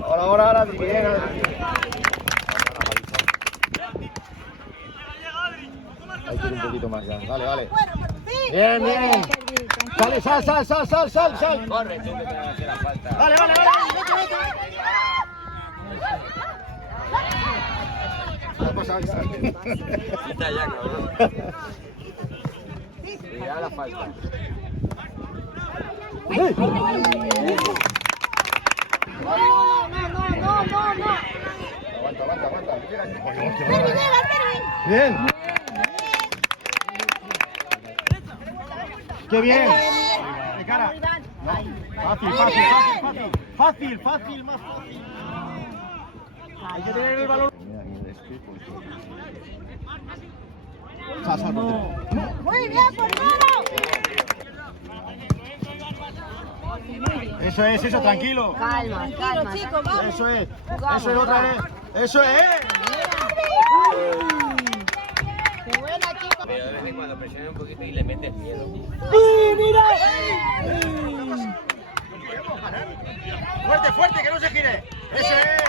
Ahora, bien. Hay que ir un poquito más ya. Vale. Bien. Sale, sal. Corre, tú que te vas a hacer la falta. Vale. Vete. ¿Qué ha pasado? Quita ya, cabrón. Cuidado la falta. Aguanta. Bien. ¡Qué bien! De cara. Fácil, más fácil. Hay que tener el balón. Sal, Muy bien, por favor. Eso es, tranquilo. Calma, chicos, vamos. Eso es otra vez. Eso es. Qué buena, chicos. Pero de vez en cuando presiona un poquito y le metes miedo. Fuerte, que no se gire. Eso es.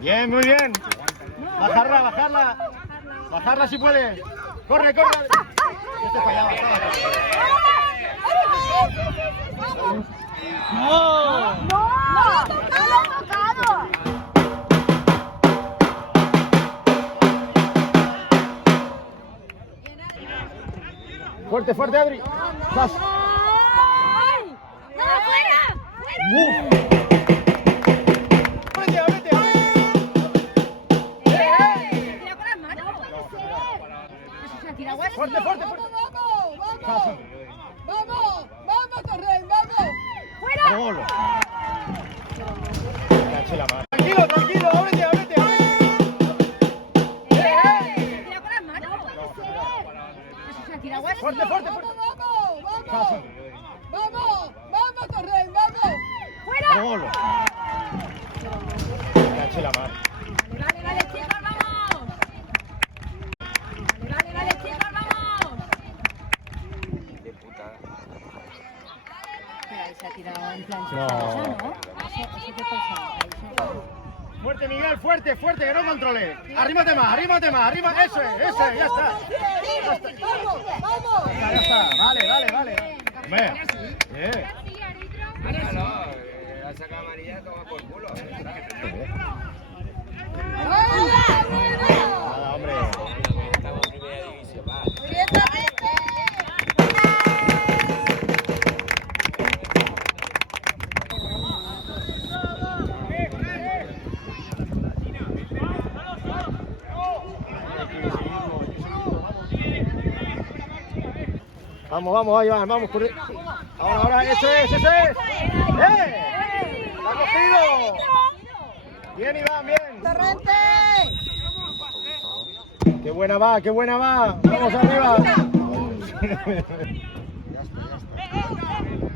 Bien, muy bien. Bajarla. Bajarla si puedes. Corre. Este fallaba. No, tocado. Fuerte, Adri. Vas. ¡Ay! ¡No, fuera! Vete. Tira con las manos. Tira guay. Fuerte. Vamos, Torrent, vamos. ¡Fuera! Gol. Cache la mano. Tranquilo, ábrete. Tira con las manos. Tira guay. Fuerte. Vamos, Torrent, vamos. ¡Fuera! Gol. Cache la mano. Vale, chicos, vamos. Vale, chicos, vamos. Qué putada. Ahí se ha tirado en plan. No. ¿No? ¿Eso qué pasa? Fuerte, Miguel, fuerte, que no controle. Arrímate más, eso es, ya está. ¡Vamos! Ya está. Vale. Hombre. Bien. No, la saca amarilla, toma por culo. Nada, hombre. Estamos en primera división, va. Vamos, ahí vamos, corre. Ahora, eso es. ¡La ha cogido! Bien, Iván, bien. ¡Torrente! ¡Qué buena va! ¡Vamos arriba!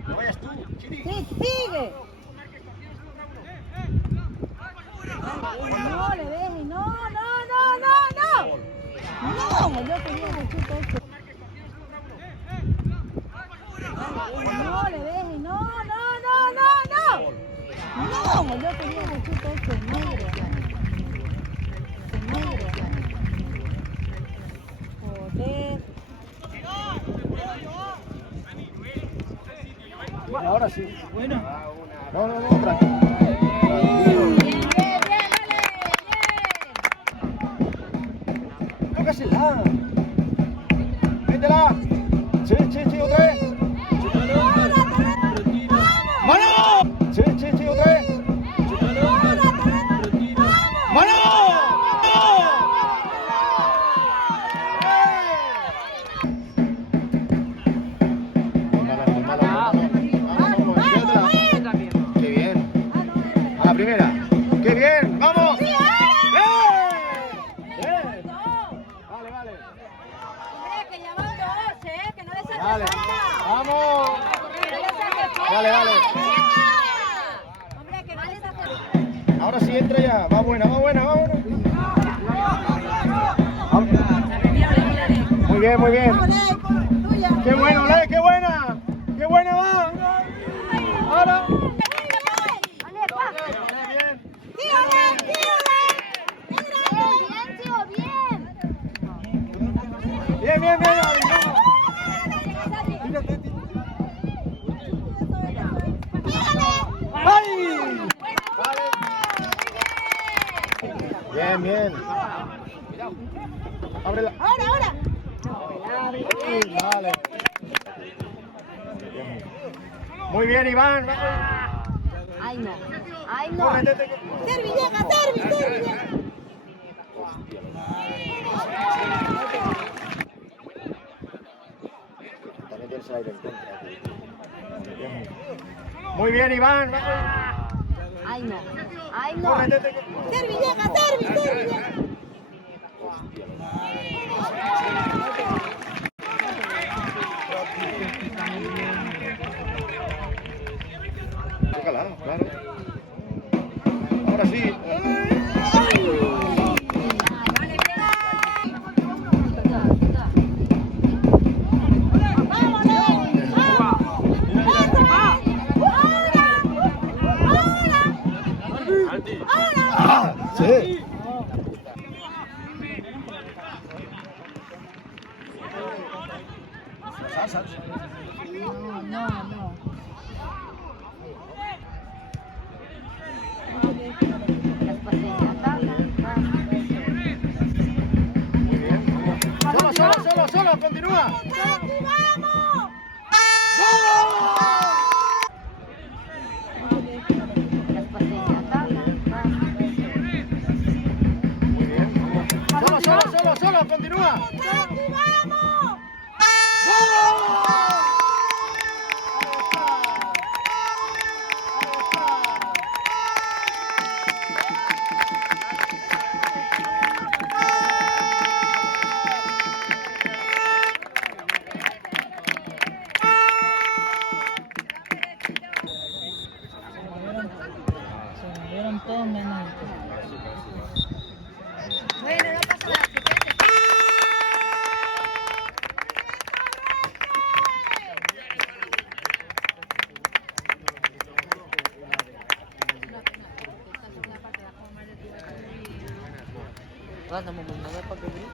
No vayas tú, Chiri. ¡Sí, sigue! No le dejes, no. No, yo quería que chuto esto. No le dejes, no. No, yo quería que chuto esto es negro. Joder. Ahora sí. Bueno. No, tranquilo. Bien, vale, Tócasela. Métela. Sí, otra vez. ¡Mano! Sí, otra vez. ¡Mano! Hombre, que ya van dos, que no les hace Dale. falta. ¡Vamos! Que no les hace falta. Dale, dale. Hombre, que no les hace falta. Ahora sí entra ya. Va buena, va buena, va buena. Muy bien, muy bien. ¡Qué bueno, Le! ¡Qué buena! ¡Qué buena va! Ahora. Bien, bien, bien. ¡Ay! Vale. Bien, bien. Ábrela. Ahora. Vale. Muy bien, Iván. Ay, no. Ay, no. Corre. Servi, llega. También tienes el aire en contra. Muy bien, Iván. Ay, no. Ay, no. Corre. Servi, llega. Tócala, claro. Ahora sí. Sí. No. Solo, continúa. Solo, continúa. Vieron todos menos. Bueno, no pasa nada. Vamos, no me para que